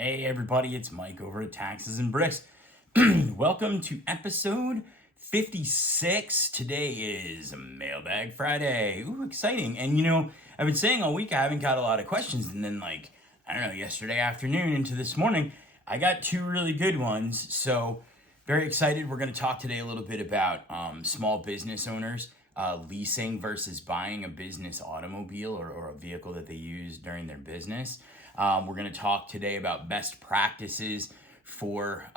Hey everybody, it's Mike over at Taxes and Bricks. Welcome to episode 56. Today is Mailbag Friday. Ooh, exciting. And I've been saying all week I haven't got a lot of questions, and then yesterday afternoon into this morning, I got two really good ones. So very excited. We're going to talk today a little bit about small business owners leasing versus buying a business automobile or a vehicle that they use during their business. We're going to talk today about best practices for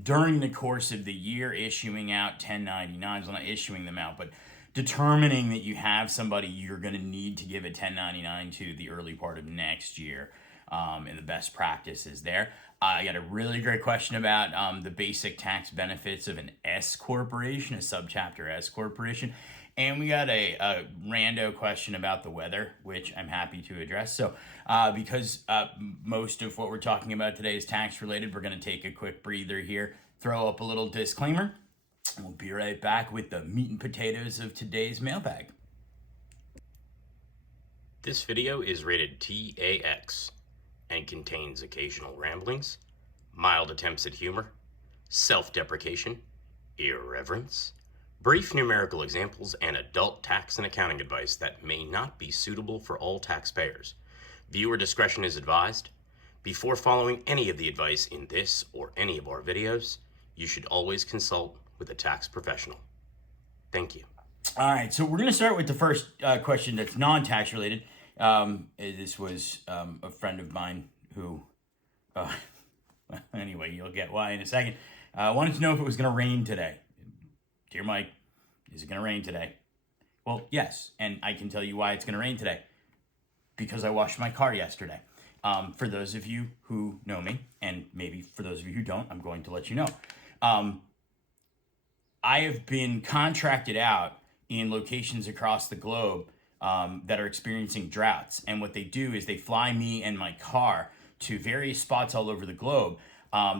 during the course of the year issuing out 1099s. Well, not issuing them out, but determining that you have somebody you're going to need to give a 1099 to the early part of next year, and the best practices there. I got a really great question about the basic tax benefits of an S corporation, a subchapter S corporation. And we got a rando question about the weather, which I'm happy to address. So because most of what we're talking about today is tax related, we're going to take a quick breather here, throw up a little disclaimer, and we'll be right back with the meat and potatoes of today's mailbag. This video is rated TAX and contains occasional ramblings, mild attempts at humor, self-deprecation, irreverence, brief numerical examples, and adult tax and accounting advice that may not be suitable for all taxpayers. Viewer discretion is advised. Before following any of the advice in this or any of our videos, you should always consult with a tax professional. Thank you. All right, so we're going to start with the first question that's non-tax related. This was a friend of mine who, anyway, you'll get why in a second, wanted to know if it was going to rain today. Dear Mike, is it going to rain today? Well, yes, and I can tell you why it's going to rain today. Because I washed my car yesterday. For those of you who know me, and maybe for those of you who don't, I'm going to let you know. I have been contracted out in locations across the globe that are experiencing droughts. And what they do is they fly me and my car to various spots all over the globe.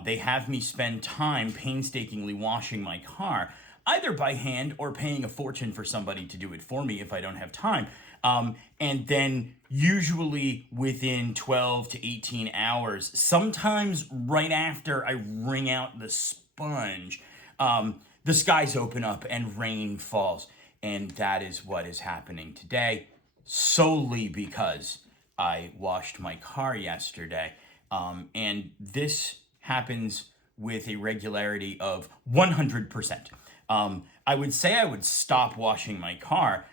They have me spend time painstakingly washing my car, either by hand or paying a fortune for somebody to do it for me if I don't have time. And then usually within 12 to 18 hours, sometimes right after I wring out the sponge, the skies open up and rain falls. And that is what is happening today, solely because I washed my car yesterday. And this happens with a regularity of 100%. I would say I would stop washing my car,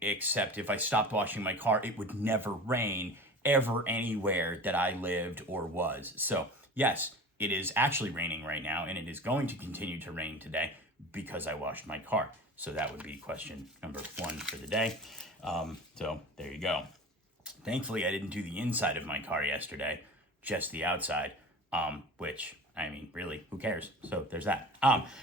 except if I stopped washing my car, it would never rain ever anywhere that I lived or was. So yes, it is actually raining right now, and it is going to continue to rain today because I washed my car. So that would be question number one for the day. So there you go. Thankfully, I didn't do the inside of my car yesterday, just the outside, which, I mean, really, who cares? So there's that.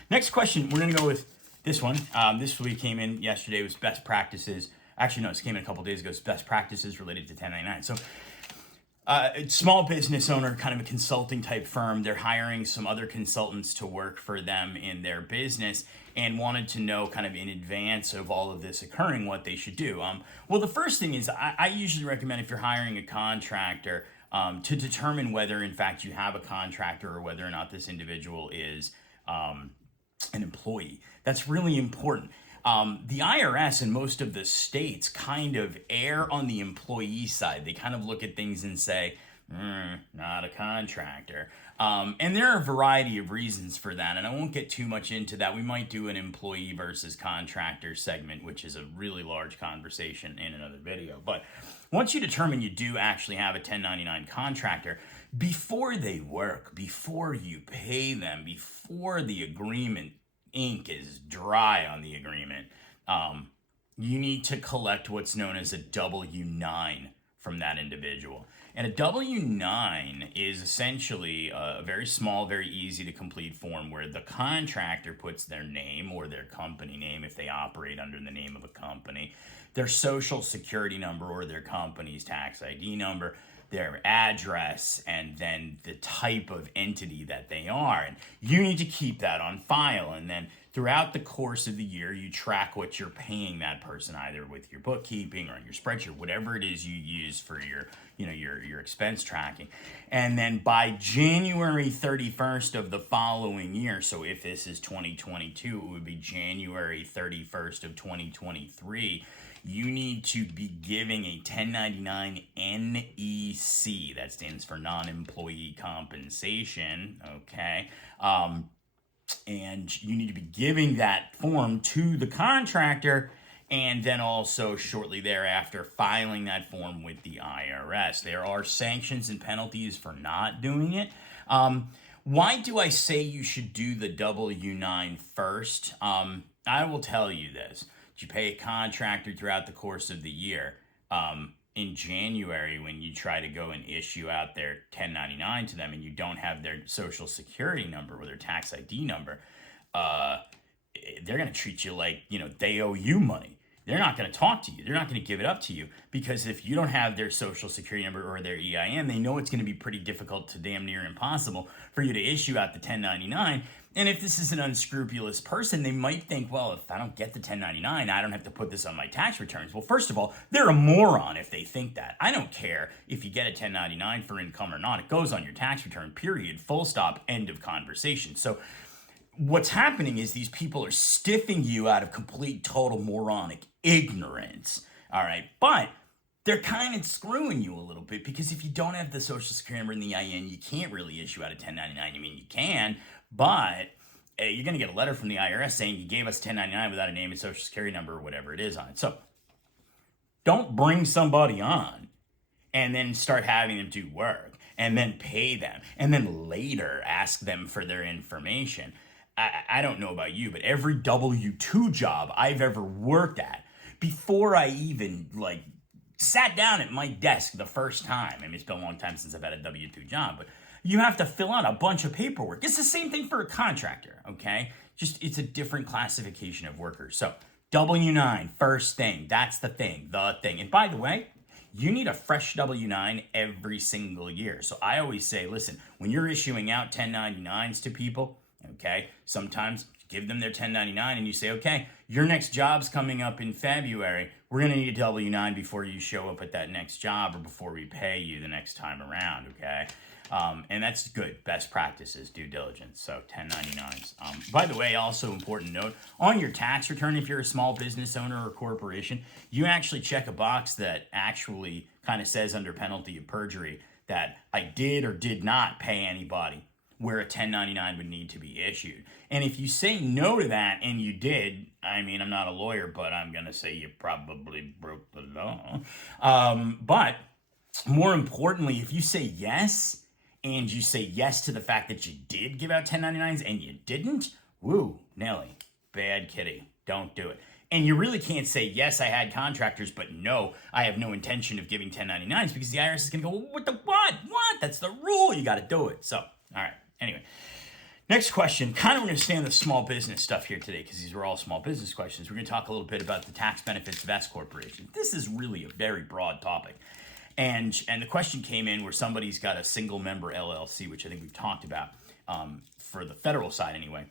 Next question, we're going to go with this one. This week came in yesterday. It was best practices. Actually, no, it came in a couple days ago. It's best practices related to 1099. So small business owner, kind of a consulting type firm. They're hiring some other consultants to work for them in their business and wanted to know kind of in advance of all of this occurring what they should do. Well, the first thing is I usually recommend if you're hiring a contractor to determine whether in fact you have a contractor or whether or not this individual is an employee. That's really important. The IRS and most of the states kind of err on the employee side. They kind of look at things and say, not a contractor. And there are a variety of reasons for that, and I won't get too much into that. We might do an employee versus contractor segment, which is a really large conversation in another video. But once you determine you do actually have a 1099 contractor, before they work, before you pay them, before the agreement ink is dry on the agreement, you need to collect what's known as a W-9 from that individual. And a W-9 is essentially a very small, very easy to complete form where the contractor puts their name or their company name if they operate under the name of a company, their social security number or their company's tax ID number, their address, and then the type of entity that they are. And you need to keep that on file. And then throughout the course of the year, you track what you're paying that person, either with your bookkeeping or in your spreadsheet, whatever it is you use for your expense tracking. And then by January 31st of the following year, so if this is 2022, it would be January 31st of 2023, you need to be giving a 1099 NEC. That stands for non-employee compensation, okay? And you need to be giving that form to the contractor, and then also shortly thereafter filing that form with the IRS. There are sanctions and penalties for not doing it. Why do I say you should do the W-9 first? I will tell you this. You pay a contractor throughout the course of the year. In January, when you try to go and issue out their 1099 to them and you don't have their social security number or their tax ID number, they're going to treat you like, they owe you money. They're not going to talk to you. They're not going to give it up to you, because if you don't have their social security number or their EIN, they know it's going to be pretty difficult to damn near impossible for you to issue out the 1099. And if this is an unscrupulous person, they might think, well, if I don't get the 1099, I don't have to put this on my tax returns. Well, first of all, they're a moron if they think that. I don't care if you get a 1099 for income or not. It goes on your tax return, period, full stop, end of conversation. So what's happening is these people are stiffing you out of complete, total moronic ignorance, all right? But they're kind of screwing you a little bit, because if you don't have the social security number and the EIN, you can't really issue out a 1099. I mean, you can, but you're going to get a letter from the IRS saying you gave us 1099 without a name and social security number or whatever it is on it. So don't bring somebody on and then start having them do work and then pay them and then later ask them for their information. I don't know about you, but every W-2 job I've ever worked at, before I even sat down at my desk the first time, I mean, it's been a long time since I've had a W-2 job, but you have to fill out a bunch of paperwork. It's the same thing for a contractor, okay? Just, it's a different classification of workers. So W-9, first thing, that's the thing. And by the way, you need a fresh W-9 every single year. So I always say, listen, when you're issuing out 1099s to people, okay, sometimes give them their 1099 and you say, okay, your next job's coming up in February. We're going to need a W-9 before you show up at that next job or before we pay you the next time around, okay? And that's good. Best practices, due diligence. So 1099s. By the way, also important note, on your tax return, if you're a small business owner or corporation, you actually check a box that actually kind of says under penalty of perjury that I did or did not pay anybody, where a 1099 would need to be issued. And if you say no to that and you did, I mean, I'm not a lawyer, but I'm going to say you probably broke the law. But more importantly, if you say yes, and you say yes to the fact that you did give out 1099s and you didn't, woo, Nelly, bad kitty, don't do it. And you really can't say, yes, I had contractors, but no, I have no intention of giving 1099s, because the IRS is going to go, well, what the what? What? That's the rule. You got to do it. So, all right. Anyway, next question. Kind of going to stay on the small business stuff here today, because these were all small business questions. We're going to talk a little bit about the tax benefits of S Corporation. This is really a very broad topic. And the question came in where somebody's got a single member LLC, which I think we've talked about for the federal side anyway.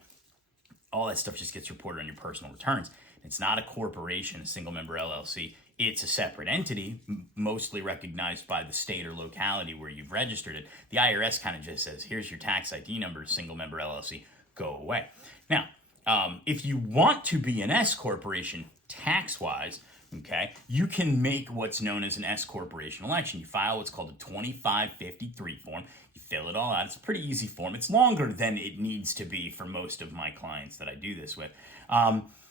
All that stuff just gets reported on your personal returns. It's not a corporation, a single member LLC. It's a separate entity, mostly recognized by the state or locality where you've registered it. The IRS kind of just says, here's your tax ID number, single member LLC, go away. Now, if you want to be an S corporation tax-wise, okay, you can make what's known as an S corporation election. You file what's called a 2553 form. You fill it all out. It's a pretty easy form. It's longer than it needs to be for most of my clients that I do this with.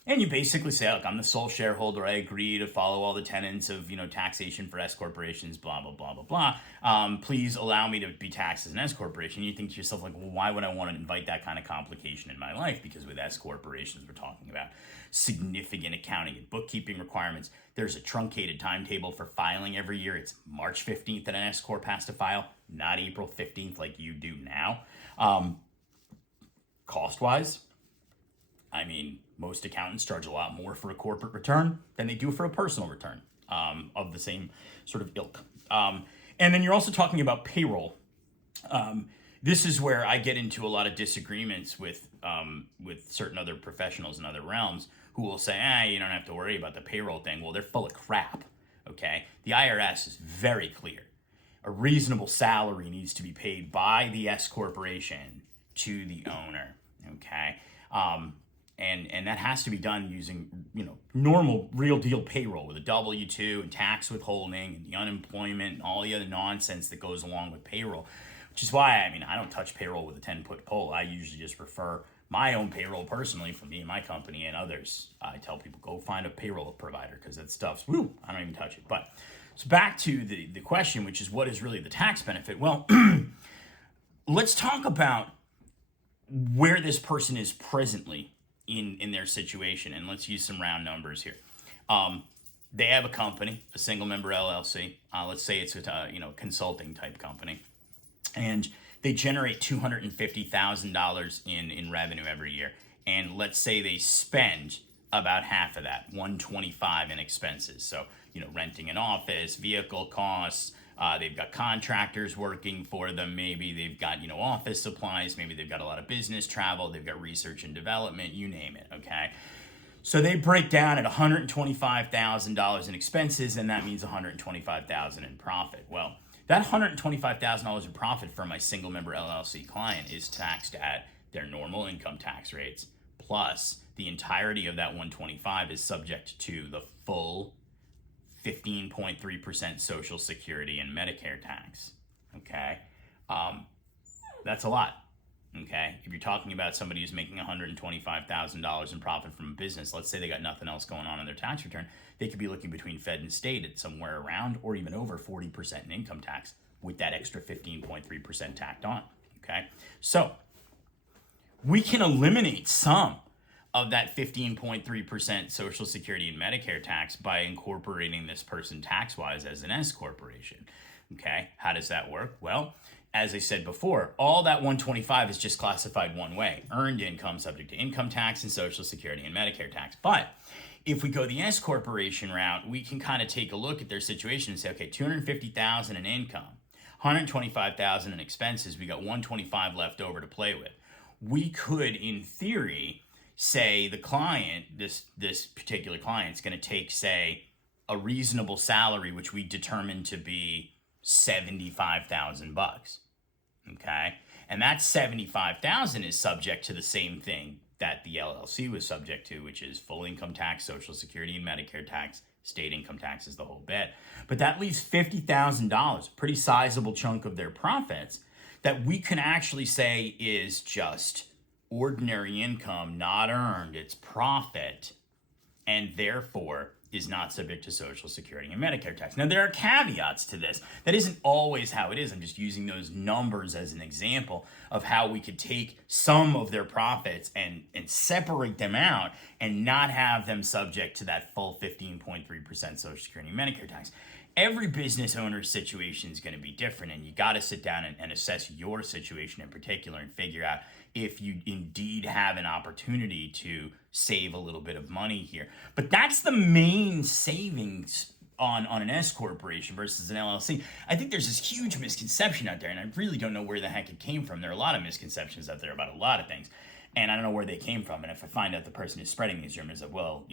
And you basically say, look, I'm the sole shareholder. I agree to follow all the tenets of, taxation for S corporations, blah, blah, blah, blah, blah. Please allow me to be taxed as an S corporation. You think to yourself, like, well, why would I want to invite that kind of complication in my life? Because with S corporations, we're talking about significant accounting and bookkeeping requirements. There's a truncated timetable for filing every year. It's March 15th that an S corp has to file, not April 15th like you do now. Cost-wise, I mean, most accountants charge a lot more for a corporate return than they do for a personal return of the same sort of ilk. And then you're also talking about payroll. This is where I get into a lot of disagreements with certain other professionals in other realms who will say, you don't have to worry about the payroll thing. Well, they're full of crap, okay? The IRS is very clear. A reasonable salary needs to be paid by the S corporation to the owner, okay? And that has to be done using, normal real deal payroll with a W-2 and tax withholding and the unemployment and all the other nonsense that goes along with payroll. Which is why, I don't touch payroll with a 10-foot pole. I usually just refer my own payroll personally from me and my company and others. I tell people, go find a payroll provider because that stuff's, I don't even touch it. But so back to the question, which is what is really the tax benefit? Well, let's talk about where this person is presently in their situation. And let's use some round numbers here. They have a company, a single member LLC. Let's say it's a consulting type company. And they generate $250,000 in revenue every year. And let's say they spend about half of that, $125,000 in expenses. So, renting an office, vehicle costs, they've got contractors working for them. Maybe they've got, office supplies. Maybe they've got a lot of business travel. They've got research and development, you name it, okay? So they break down at $125,000 in expenses, and that means $125,000 in profit. Well, that $125,000 in profit for my single member LLC client is taxed at their normal income tax rates, plus the entirety of that 125 is subject to the full 15.3% Social Security and Medicare tax. Okay, that's a lot. Okay, if you're talking about somebody who's making $125,000 in profit from a business, let's say they got nothing else going on in their tax return, they could be looking between Fed and state at somewhere around or even over 40% in income tax with that extra 15.3% tacked on. Okay, so we can eliminate some of that 15.3% Social Security and Medicare tax by incorporating this person tax-wise as an S corporation. Okay, how does that work? Well, as I said before, all that 125 is just classified one way: earned income subject to income tax and Social Security and Medicare tax. But if we go the S corporation route, we can kind of take a look at their situation and say, okay, $250,000 in income, $125,000 in expenses, we got $125 left over to play with. We could, in theory, say the client, this particular client, is going to take, say, a reasonable salary, which we determine to be $75,000. Okay, and that $75,000 is subject to the same thing that the LLC was subject to, which is full income tax, Social Security and Medicare tax, state income tax is the whole bit. But that leaves $50,000, a pretty sizable chunk of their profits, that we can actually say is just ordinary income, not earned, it's profit, and therefore is not subject to Social Security and Medicare tax. Now, there are caveats to this. That isn't always how it is. I'm just using those numbers as an example of how we could take some of their profits and separate them out and not have them subject to that full 15.3% Social Security and Medicare tax. Every business owner's situation is going to be different, and you got to sit down and assess your situation in particular and figure out if you indeed have an opportunity to save a little bit of money here. But that's the main savings on an S corporation versus an LLC. I think there's this huge misconception out there, and I really don't know where the heck it came from. There are a lot of misconceptions out there about a lot of things, and I don't know where they came from. And if I find out the person who's spreading these rumors, well,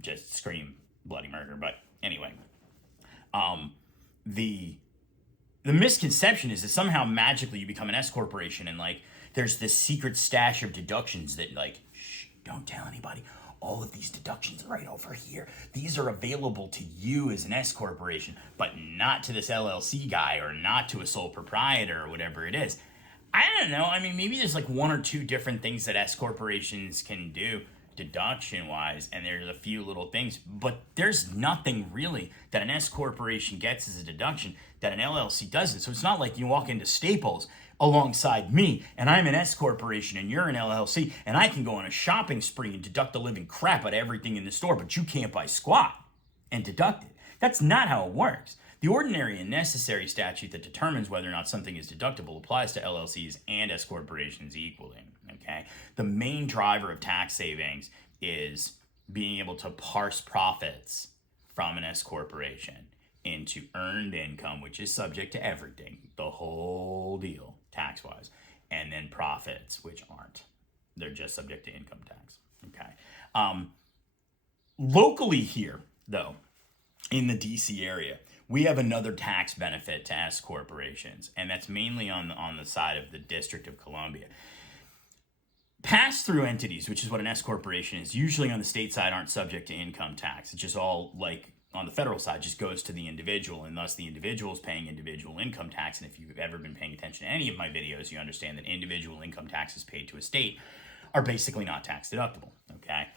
just scream bloody murder. But anyway, the misconception is that somehow magically you become an S corporation and there's this secret stash of deductions that shh, don't tell anybody. All of these deductions are right over here. These are available to you as an S corporation, but not to this LLC guy or not to a sole proprietor or whatever it is. I don't know. Maybe there's one or two different things that S corporations can do deduction-wise, and there's a few little things, but there's nothing really that an S corporation gets as a deduction that an LLC doesn't. So it's not like you walk into Staples alongside me, and I'm an S corporation, and you're an LLC, and I can go on a shopping spree and deduct the living crap out of everything in the store, but you can't buy squat and deduct it. That's not how it works. The ordinary and necessary statute that determines whether or not something is deductible applies to LLCs and S corporations equally. Okay, the main driver of tax savings is being able to parse profits from an S corporation into earned income, which is subject to everything, the whole deal, tax-wise, and then profits, which aren't. They're just subject to income tax. Okay. Locally here, though, in the DC area, we have another tax benefit to S corporations, and that's mainly on the side of the District of Columbia. Pass-through entities, which is what an S corporation is, usually on the state side aren't subject to income tax. It's just all like on the federal side, just goes to the individual, and thus the individual is paying individual income tax. And if you've ever been paying attention to any of my videos, you understand that individual income taxes paid to a state are basically not tax deductible. Okay.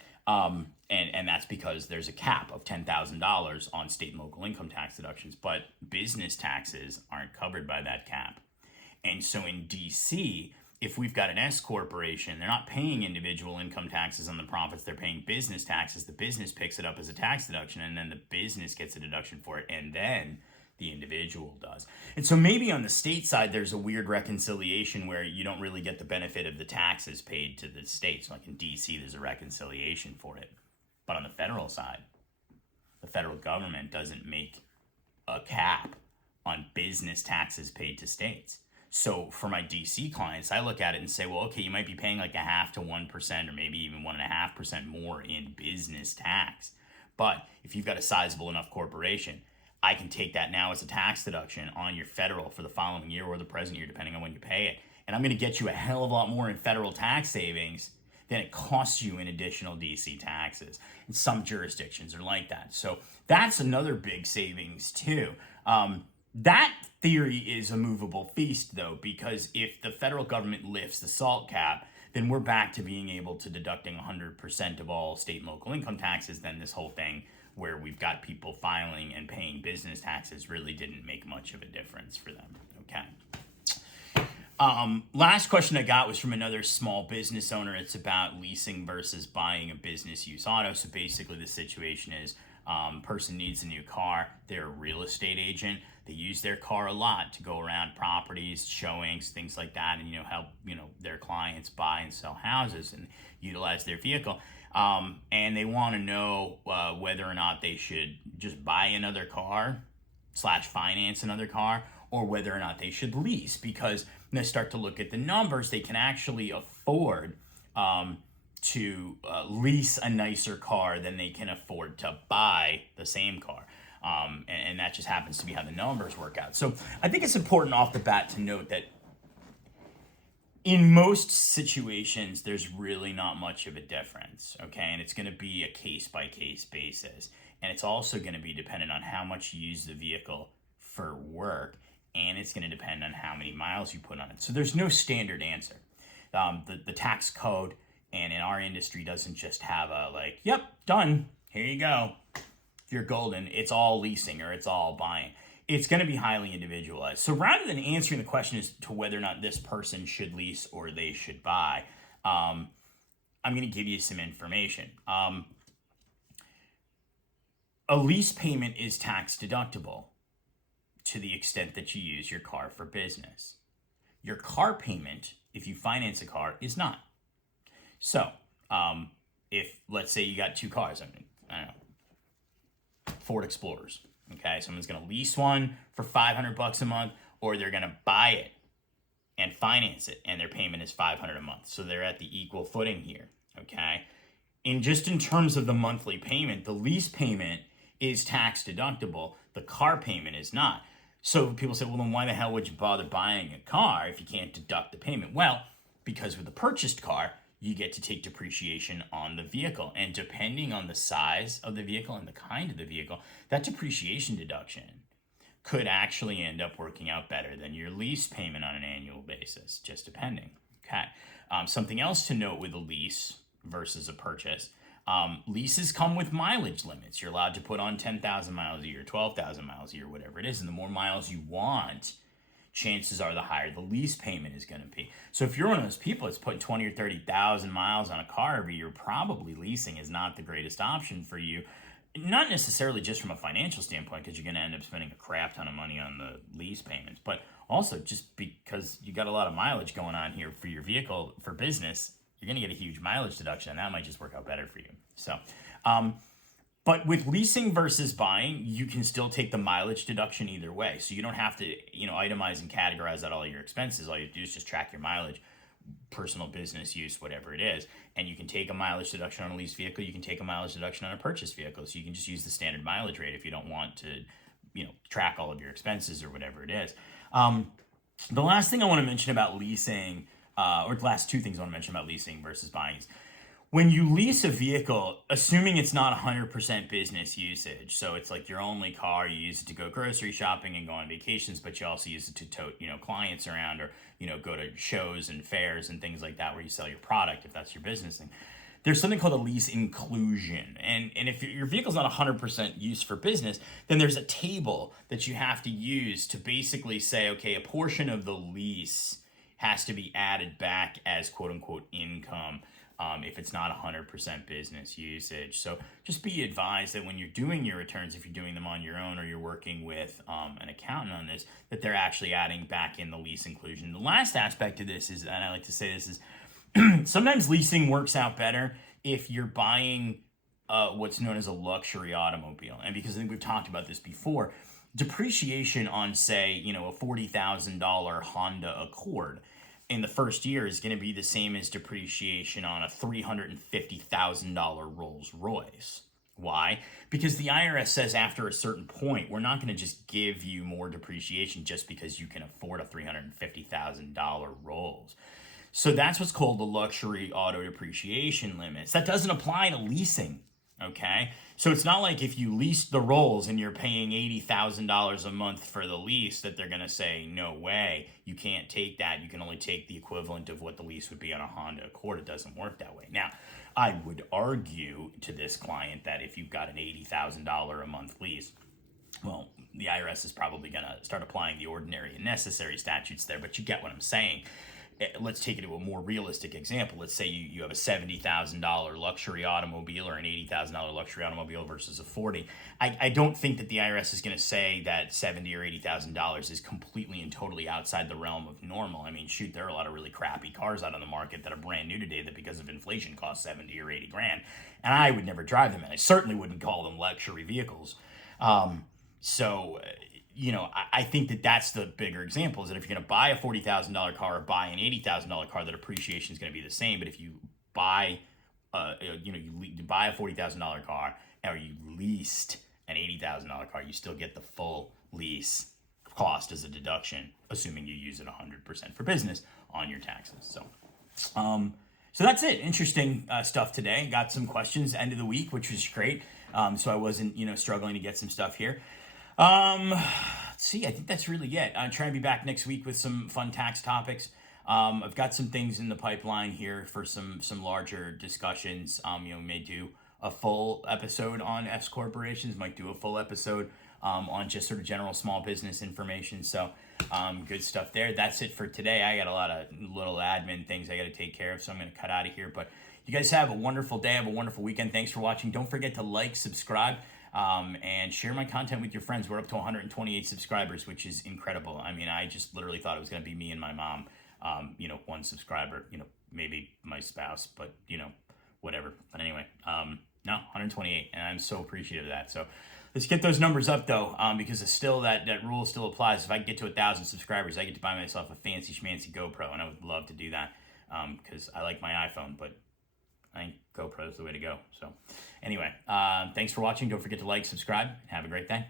And that's because there's a cap of $10,000 on state and local income tax deductions, but business taxes aren't covered by that cap. And so in DC, if we've got an S corporation, they're not paying individual income taxes on the profits, they're paying business taxes. The business picks it up as a tax deduction, and then the business gets a deduction for it, and then the individual does. And so maybe on the state side, there's a weird reconciliation where you don't really get the benefit of the taxes paid to the states. Like in DC, there's a reconciliation for it. But on the federal side, the federal government doesn't make a cap on business taxes paid to states. So for my DC clients, I look at it and say, well, okay, you might be paying like 0.5% to 1% or maybe even 1.5% more in business tax. But if you've got a sizable enough corporation, I can take that now as a tax deduction on your federal for the following year or the present year, depending on when you pay it. And I'm going to get you a hell of a lot more in federal tax savings than it costs you in additional DC taxes. And some jurisdictions are like that. So that's another big savings too. That theory is a movable feast, though, because if the federal government lifts the SALT cap, then we're back to being able to deducting 100% of all state and local income taxes. Then this whole thing where we've got people filing and paying business taxes really didn't make much of a difference for them. Okay. Last question I got was from another small business owner. It's about leasing versus buying a business use auto. So basically the situation is person needs a new car. They're a real estate agent. They use their car a lot to go around properties, showings, things like that, and help their clients buy and sell houses and utilize their vehicle. And they want to know whether or not they should just buy another car / finance another car, or whether or not they should lease, because when they start to look at the numbers, they can actually afford to lease a nicer car than they can afford to buy the same car. And that just happens to be how the numbers work out. So I think it's important off the bat to note that in most situations, there's really not much of a difference, okay? And it's going to be a case-by-case basis. And it's also going to be dependent on how much you use the vehicle for work, and it's going to depend on how many miles you put on it. So there's no standard answer. The tax code and in our industry doesn't just have a yep, done, here you go. If you're golden, it's all leasing or it's all buying. It's going to be highly individualized. So rather than answering the question as to whether or not this person should lease or they should buy, I'm going to give you some information. A lease payment is tax deductible to the extent that you use your car for business. Your car payment, if you finance a car, is not. So if, let's say you got two cars, I don't know, Ford Explorers. Okay, someone's going to lease one for $500 a month, or they're going to buy it and finance it, and their payment is $500 a month. So they're at the equal footing here. Okay, in terms of the monthly payment, the lease payment is tax deductible. The car payment is not. So people say, well, then why the hell would you bother buying a car if you can't deduct the payment? Well, because with a purchased car, you get to take depreciation on the vehicle. And depending on the size of the vehicle and the kind of the vehicle, that depreciation deduction could actually end up working out better than your lease payment on an annual basis, just depending. Okay. Something else to note with a lease versus a purchase, leases come with mileage limits. You're allowed to put on 10,000 miles a year, 12,000 miles a year, whatever it is. And the more miles you want, chances are the higher the lease payment is going to be. So if you're one of those people that's putting 20 or 30,000 miles on a car every year, probably leasing is not the greatest option for you. Not necessarily just from a financial standpoint, because you're going to end up spending a crap ton of money on the lease payments, but also just because you got a lot of mileage going on here for your vehicle for business, you're going to get a huge mileage deduction, and that might just work out better for you. So But with leasing versus buying, you can still take the mileage deduction either way. So you don't have to, itemize and categorize out all your expenses. All you have to do is just track your mileage, personal, business use, whatever it is. And you can take a mileage deduction on a leased vehicle. You can take a mileage deduction on a purchased vehicle. So you can just use the standard mileage rate if you don't want to, track all of your expenses or whatever it is. The last thing I want to mention about leasing, or the last two things I want to mention about leasing versus buying is, when you lease a vehicle, assuming it's not 100% business usage, so it's like your only car, you use it to go grocery shopping and go on vacations, but you also use it to tote, clients around, or, go to shows and fairs and things like that where you sell your product, if that's your business thing. There's something called a lease inclusion. And if your vehicle's not 100% used for business, then there's a table that you have to use to basically say, okay, a portion of the lease has to be added back as quote unquote income. If it's not 100% business usage. So just be advised that when you're doing your returns, if you're doing them on your own or you're working with an accountant on this, that they're actually adding back in the lease inclusion. The last aspect of this is, and I like to say this, is sometimes leasing works out better if you're buying what's known as a luxury automobile. And because I think we've talked about this before, depreciation on, say, a $40,000 Honda Accord in the first year is going to be the same as depreciation on a $350,000 Rolls Royce. Why? Because the IRS says after a certain point, we're not going to just give you more depreciation just because you can afford a $350,000 Rolls. So that's what's called the luxury auto depreciation limits. That doesn't apply to leasing. Okay, so it's not like if you lease the Rolls and you're paying $80,000 a month for the lease that they're going to say, no way, you can't take that. You can only take the equivalent of what the lease would be on a Honda Accord. It doesn't work that way. Now, I would argue to this client that if you've got an $80,000 a month lease, well, the IRS is probably going to start applying the ordinary and necessary statutes there, but you get what I'm saying. Let's take it to a more realistic example. Let's say you have a $70,000 luxury automobile or an $80,000 luxury automobile versus a $40,000. I don't think that the IRS is going to say that $70,000 or $80,000 is completely and totally outside the realm of normal. I mean, shoot, there are a lot of really crappy cars out on the market that are brand new today that because of inflation cost 70 or 80 grand. And I would never drive them, and I certainly wouldn't call them luxury vehicles. I think that that's the bigger example, is that if you're going to buy a $40,000 car or buy an $80,000 car, the depreciation is going to be the same. But if you buy, you buy a $40,000 car or you leased an $80,000 car, you still get the full lease cost as a deduction, assuming you use it 100% for business on your taxes. So that's it. Interesting stuff today. Got some questions end of the week, which was great. So I wasn't, struggling to get some stuff here. Let's see, I think that's really it. I'm trying to be back next week with some fun tax topics. I've got some things in the pipeline here for some larger discussions. May do a full episode on S corporations, might do a full episode on just sort of general small business information. So good stuff there. That's it for today. I got a lot of little admin things I got to take care of, so I'm going to cut out of here. But you guys have a wonderful day. Have a wonderful weekend. Thanks for watching. Don't forget to like, subscribe, and share my content with your friends. We're up to 128 subscribers, which is incredible. I mean, I just literally thought it was going to be me and my mom, one subscriber, maybe my spouse, but, whatever. But anyway, no, 128, and I'm so appreciative of that. So let's get those numbers up, though, because it's still that rule still applies. If I get to 1,000 subscribers, I get to buy myself a fancy schmancy GoPro, and I would love to do that because I like my iPhone, but I think GoPro is the way to go. So anyway, thanks for watching. Don't forget to like, subscribe, and have a great day.